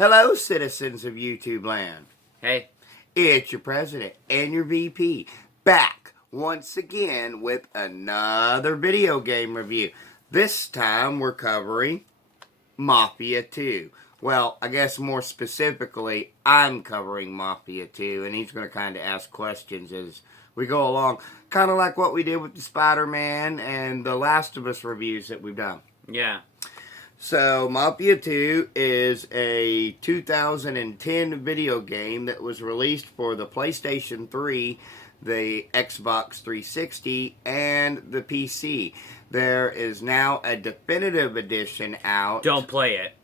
Hello, citizens of YouTube land. Hey. It's your president and your VP back once again with another video game review. This time we're covering Mafia 2. Well, I guess more specifically, I'm covering Mafia 2, and he's going to kind of ask questions as we go along. Kind of like what we did with the Spider-Man and the Last of Us reviews that we've done. Yeah. So, Mafia 2 is a 2010 video game that was released for the PlayStation 3, the Xbox 360, and the PC. There is now a definitive edition out. Don't play it.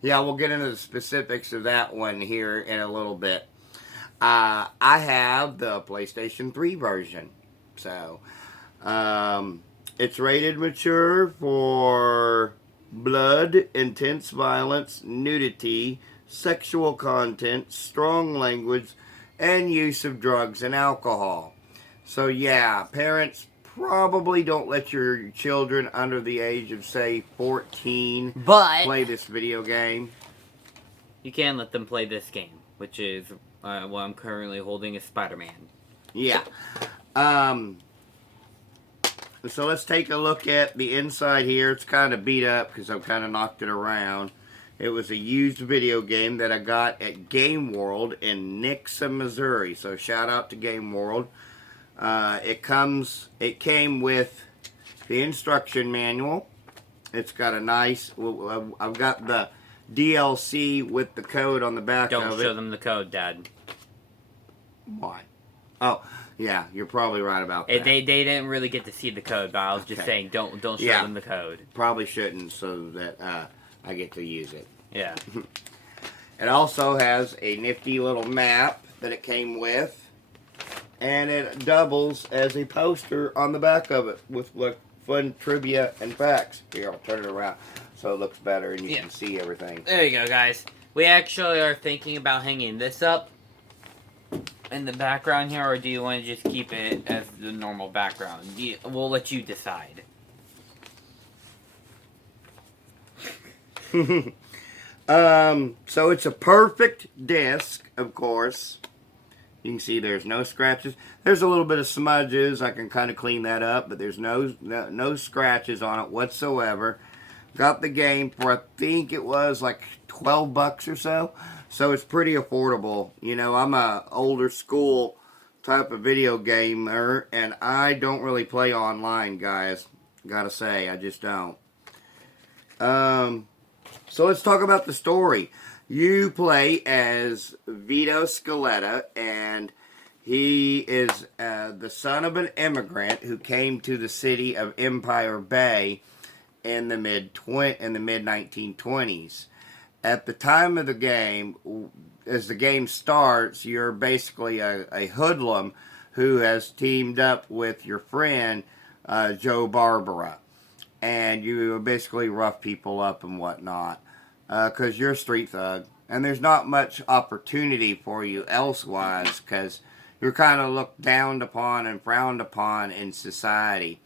Yeah, we'll get into the specifics of that one here in a little bit. I have the PlayStation 3 version. So, it's rated mature for blood, intense violence, nudity, sexual content, strong language, and use of drugs and alcohol. So yeah, parents probably don't let your children under the age of, say, 14 play this video game. You can let them play this game, which is what I'm currently holding is Spider-Man. Yeah. So let's take a look at the inside here. It's kind of beat up because I've kind of knocked it around. It was a used video game that I got at Game World in Nixa, Missouri. So shout out to Game World. It came with the instruction manual. It's got a nice, I've got the DLC with the code on the back of it. Don't show them the code, Dad. Why? Oh, yeah, you're probably right about that. They didn't really get to see the code, but I was just saying don't show them the code. Probably shouldn't, so that I get to use it. Yeah. It also has a nifty little map that it came with, and it doubles as a poster on the back of it with fun trivia and facts. Here, I'll turn it around so it looks better and you can see everything. There you go, guys. We actually are thinking about hanging this up in the background here, or do you want to just keep it as the normal background? We'll let you decide. So it's a perfect disc, of course. You can see there's no scratches. There's a little bit of smudges. I can kind of clean that up, but there's no scratches on it whatsoever. Got the game for, I think it was like 12 bucks or so. So it's pretty affordable. You know, I'm a older school type of video gamer, and I don't really play online, guys. Gotta say, I just don't. So let's talk about the story. You play as Vito Scaletta, and he is the son of an immigrant who came to the city of Empire Bay in the mid 1920s. At the time of the game, as the game starts, you're basically a hoodlum who has teamed up with your friend, Joe Barbara. And you basically rough people up and whatnot. Because you're a street thug. And there's not much opportunity for you elsewise. Because you're kind of looked down upon and frowned upon in society.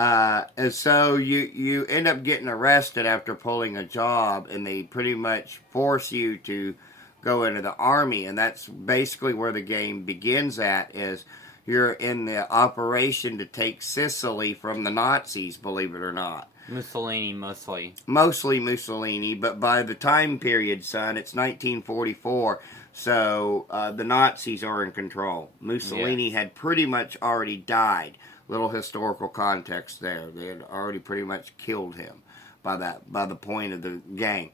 And so you end up getting arrested after pulling a job, and they pretty much force you to go into the army, and that's basically where the game begins at, is you're in the operation to take Sicily from the Nazis, believe it or not. Mussolini, mostly. Mostly Mussolini, but by the time period, son, it's 1944, so the Nazis are in control. Mussolini had pretty much already died. Little historical context there. They had already pretty much killed him by the point of the game.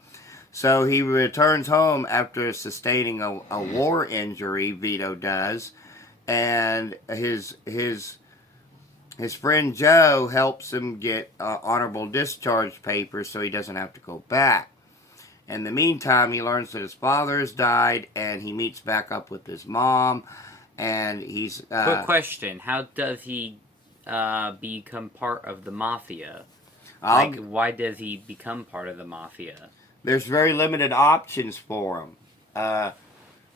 So he returns home after sustaining a war injury, Vito does, and his friend Joe helps him get honorable discharge papers so he doesn't have to go back. In the meantime, he learns that his father has died, and he meets back up with his mom, and he's... Quick question. How does he become part of the Mafia? Why does he become part of the Mafia? There's very limited options for him.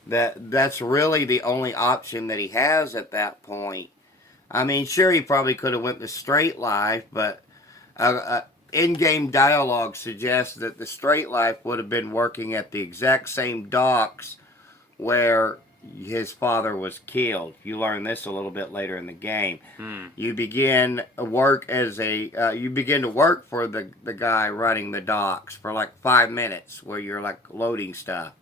That's really the only option that he has at that point. I mean, sure, he probably could have went the straight life, but in-game dialogue suggests that the Straight Life would have been working at the exact same docks where his father was killed. You learn this a little bit later in the game. You begin work as you begin to work for the guy running the docks for like 5 minutes, where you're like loading stuff,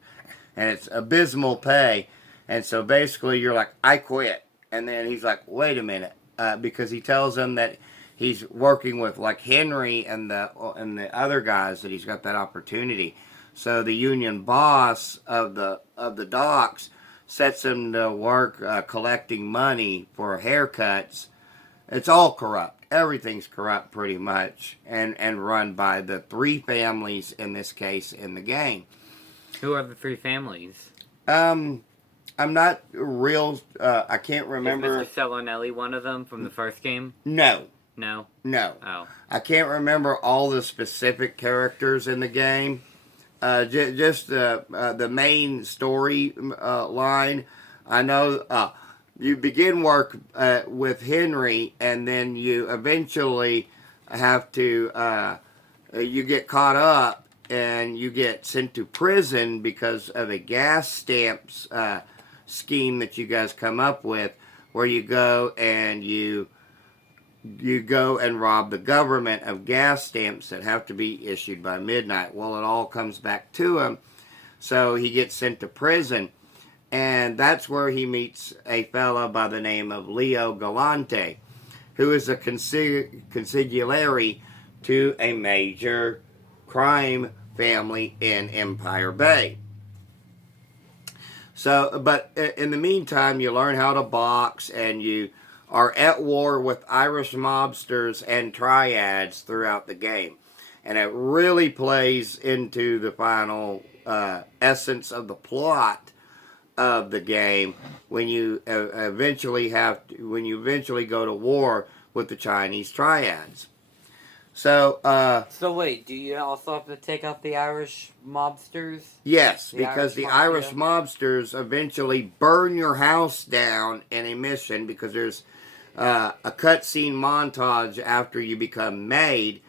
and it's abysmal pay. And so basically, you're like, I quit. And then he's like, wait a minute, because he tells him that he's working with like Henry and the other guys, that he's got that opportunity. So the union boss of the docks sets him to work collecting money for haircuts. It's all corrupt. Everything's corrupt pretty much, and run by the 3 families in this case in the game. Who are the 3 families? I'm not real. I can't remember. Is Mr. Celonelli one of them from the first game? No. No. Oh. I can't remember all the specific characters in the game. Just the main story line. I know you begin work with Henry, and then you eventually have to you get caught up and you get sent to prison because of a gas stamps scheme that you guys come up with, where you go and you go and rob the government of gas stamps that have to be issued by midnight. Well, it all comes back to him, so he gets sent to prison, and that's where he meets a fella by the name of Leo Galante, who is a consigliere to a major crime family in Empire Bay. So, but in the meantime, you learn how to box, and you are at war with Irish mobsters and triads throughout the game. And it really plays into the final essence of the plot of the game when you eventually go to war with the Chinese triads. So wait, do you also have to take out the Irish mobsters? Yes, because the Irish mobsters eventually burn your house down in a mission, because there's a cutscene montage after you become made,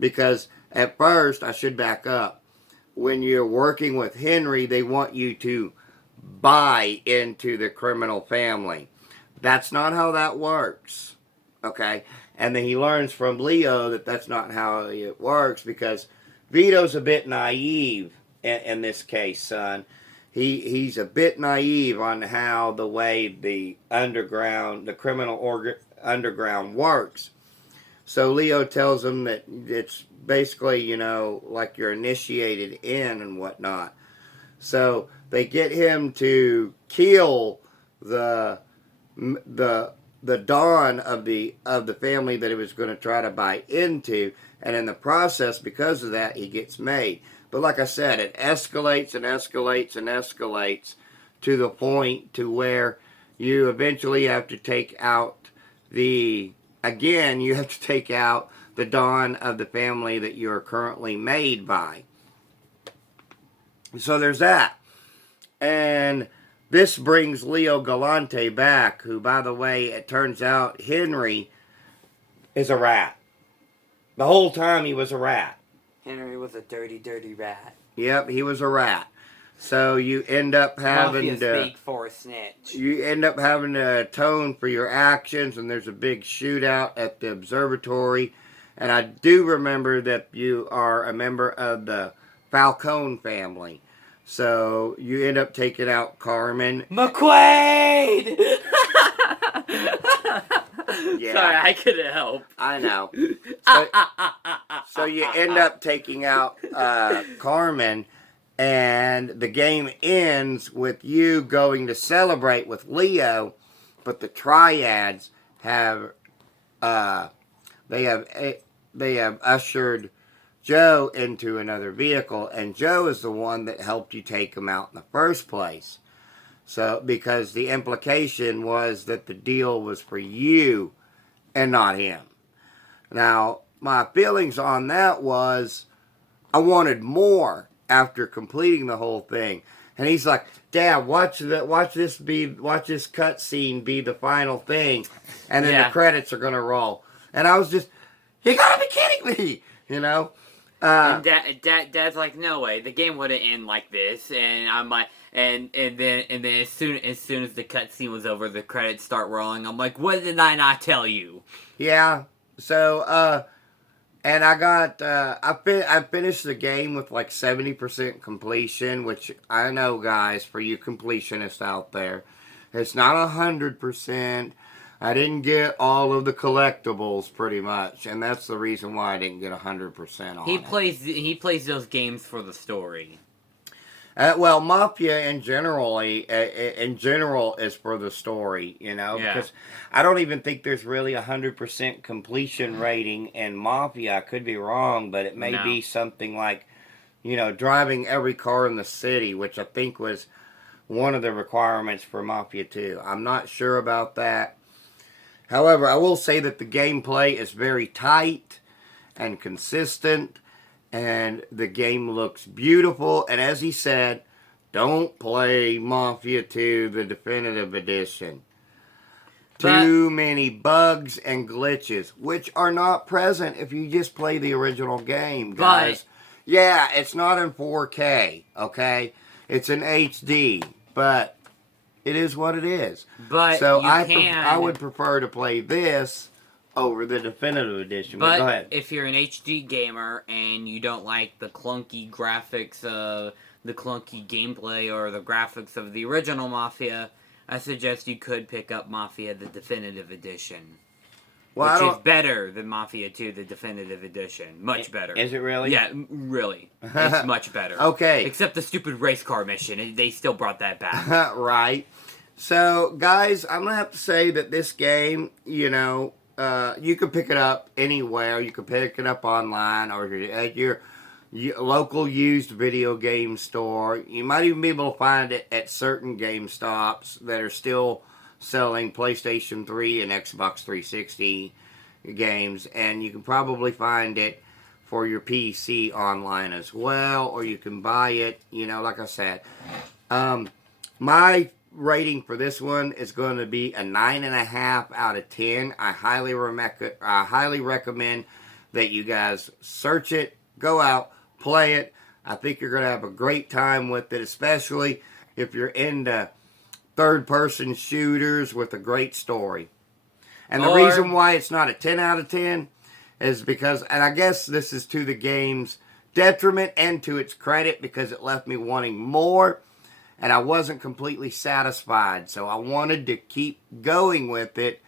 because at first, I should back up, when you're working with Henry, they want you to buy into the criminal family. That's not how that works, okay? And then he learns from Leo that that's not how it works, because Vito's a bit naive in this case, son. He's a bit naive on how the way the criminal underground works. So Leo tells him that it's basically, like you're initiated in and whatnot. So they get him to kill the Don of the family that he was going to try to buy into, and in the process, because of that, he gets made. But like I said, it escalates and escalates and escalates to the point to where you eventually have to take out the Don of the family that you are currently made by. So there's that. And this brings Leo Galante back, who, by the way, it turns out Henry is a rat. The whole time he was a rat. Henry was a dirty, dirty rat. Yep, he was a rat. So you end up having Mafia speak for a snitch. You end up having to atone for your actions, and there's a big shootout at the observatory. And I do remember that you are a member of the Falcone family. So you end up taking out Carmen. McQuaid! Yeah. Sorry, I couldn't help. I know. So you end up taking out Carmen, and the game ends with you going to celebrate with Leo, but the triads have they have ushered Joe into another vehicle, and Joe is the one that helped you take him out in the first place. So, because the implication was that the deal was for you and not him. Now, my feelings on that was I wanted more after completing the whole thing. And he's like, Dad, watch this cutscene be the final thing, and then the credits are gonna roll. And I was just, you gotta be kidding Exactly. You know. And Dad's like, no way, the game wouldn't end like this. And I'm like, and then as soon as the cutscene was over, the credits start rolling. I'm like, what did I not tell you? Yeah. So and I got I finished the game with like 70% completion, which I know, guys, for you completionists out there, it's not 100%. I didn't get all of the collectibles pretty much, and that's the reason why I didn't get 100% on He plays those games for the story. Well, Mafia in general is for the story, you know, Yeah. because I don't even think there's really 100% completion rating in Mafia. I could be wrong, but it may be something like, you know, driving every car in the city, which I think was one of the requirements for Mafia 2. I'm not sure about that. However, I will say that the gameplay is very tight and consistent, and the game looks beautiful. And as he said, don't play Mafia 2, the definitive edition. Too many bugs and glitches, which are not present if you just play the original game, guys. Yeah, it's not in 4K, okay? It's in HD, but it is what it is. But so I would prefer to play this over the definitive edition. But go ahead. If you're an HD gamer and you don't like the clunky graphics, the clunky gameplay, or the graphics of the original Mafia, I suggest you could pick up Mafia the definitive edition. Which is better than Mafia 2, the definitive edition. Much better. Is it really? Yeah, really. It's much better. Okay. Except the stupid race car mission. They still brought that back. Right. So, guys, I'm going to have to say that this game, you know, you can pick it up anywhere. You can pick it up online or at your local used video game store. You might even be able to find it at certain GameStops that are still selling PlayStation 3 and Xbox 360 games. And you can probably find it for your PC online as well. Or you can buy it, you know, like I said. My rating for this one is going to be a 9.5 out of 10. I highly recommend that you guys search it, go out, play it. I think you're going to have a great time with it, especially if you're into third-person shooters with a great story. And the reason why it's not a 10 out of 10 is because, and I guess this is to the game's detriment and to its credit, because it left me wanting more. And I wasn't completely satisfied. So I wanted to keep going with it,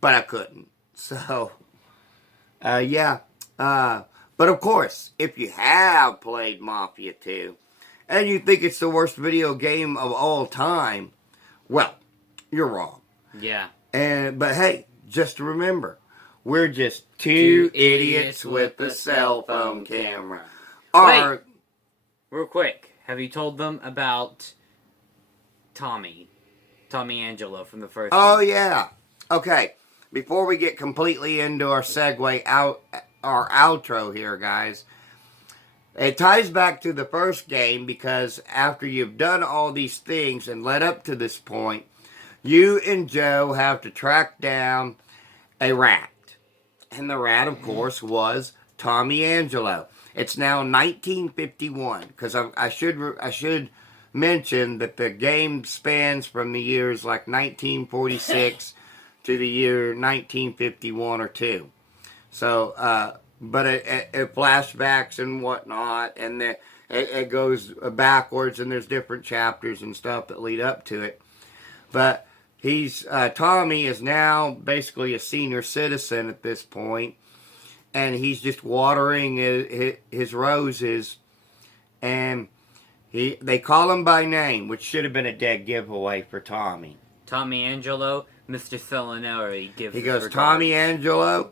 but I couldn't. So, yeah. But of course, if you have played Mafia 2 and you think it's the worst video game of all time, well, you're wrong. Yeah. But hey, just remember, we're just two idiots with a cell phone camera. Wait, real quick. Have you told them about Tommy Angelo from the first game? Yeah. Okay. Before we get completely into our our outro here, guys, it ties back to the first game, because after you've done all these things and led up to this point, you and Joe have to track down a rat. And the rat, of course, was Tommy Angelo. It's now 1951, because I should mention that the game spans from the years like 1946 to the year 1951 or 2. So, but it flashbacks and whatnot, and it goes backwards, and there's different chapters and stuff that lead up to it. But Tommy is now basically a senior citizen at this point, and he's just watering his roses, and they call him by name, which should have been a dead giveaway for Tommy. Tommy Angelo, Mr. Salinari gives. He goes, Tommy Angelo?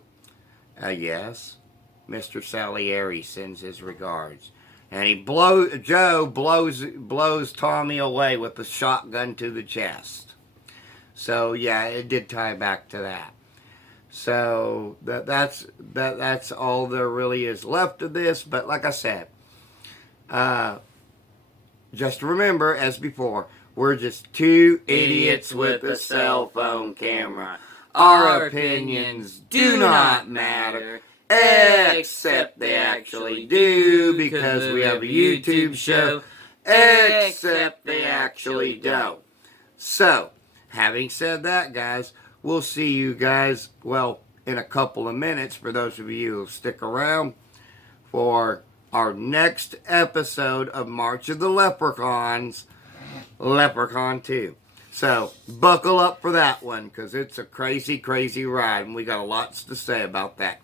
Yes. Mr. Salieri sends his regards. And Joe blows Tommy away with a shotgun to the chest. So yeah, it did tie back to that. So that's all there really is left of this. But like I said, just remember, as before, we're just two idiots with a cell phone camera. Our opinions do not matter. Except they actually do, because we have a YouTube show. Except they actually don't. So, having said that, guys, we'll see you guys, well, in a couple of minutes, for those of you who stick around, for our next episode of March of the Leprechauns, Leprechaun 2. So, buckle up for that one, because it's a crazy, crazy ride, and we got lots to say about that.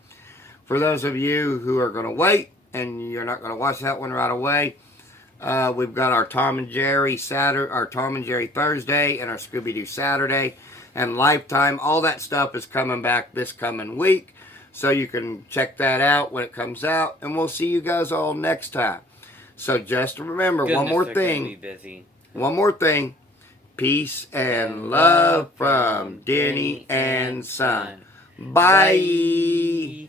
For those of you who are going to wait, and you're not going to watch that one right away, we've got our Tom and Jerry Saturday, our Tom and Jerry Thursday, and our Scooby-Doo Saturday, and Lifetime. All that stuff is coming back this coming week, so you can check that out when it comes out, and we'll see you guys all next time. So just remember, one more thing. Peace and love from Denny and Son. Bye.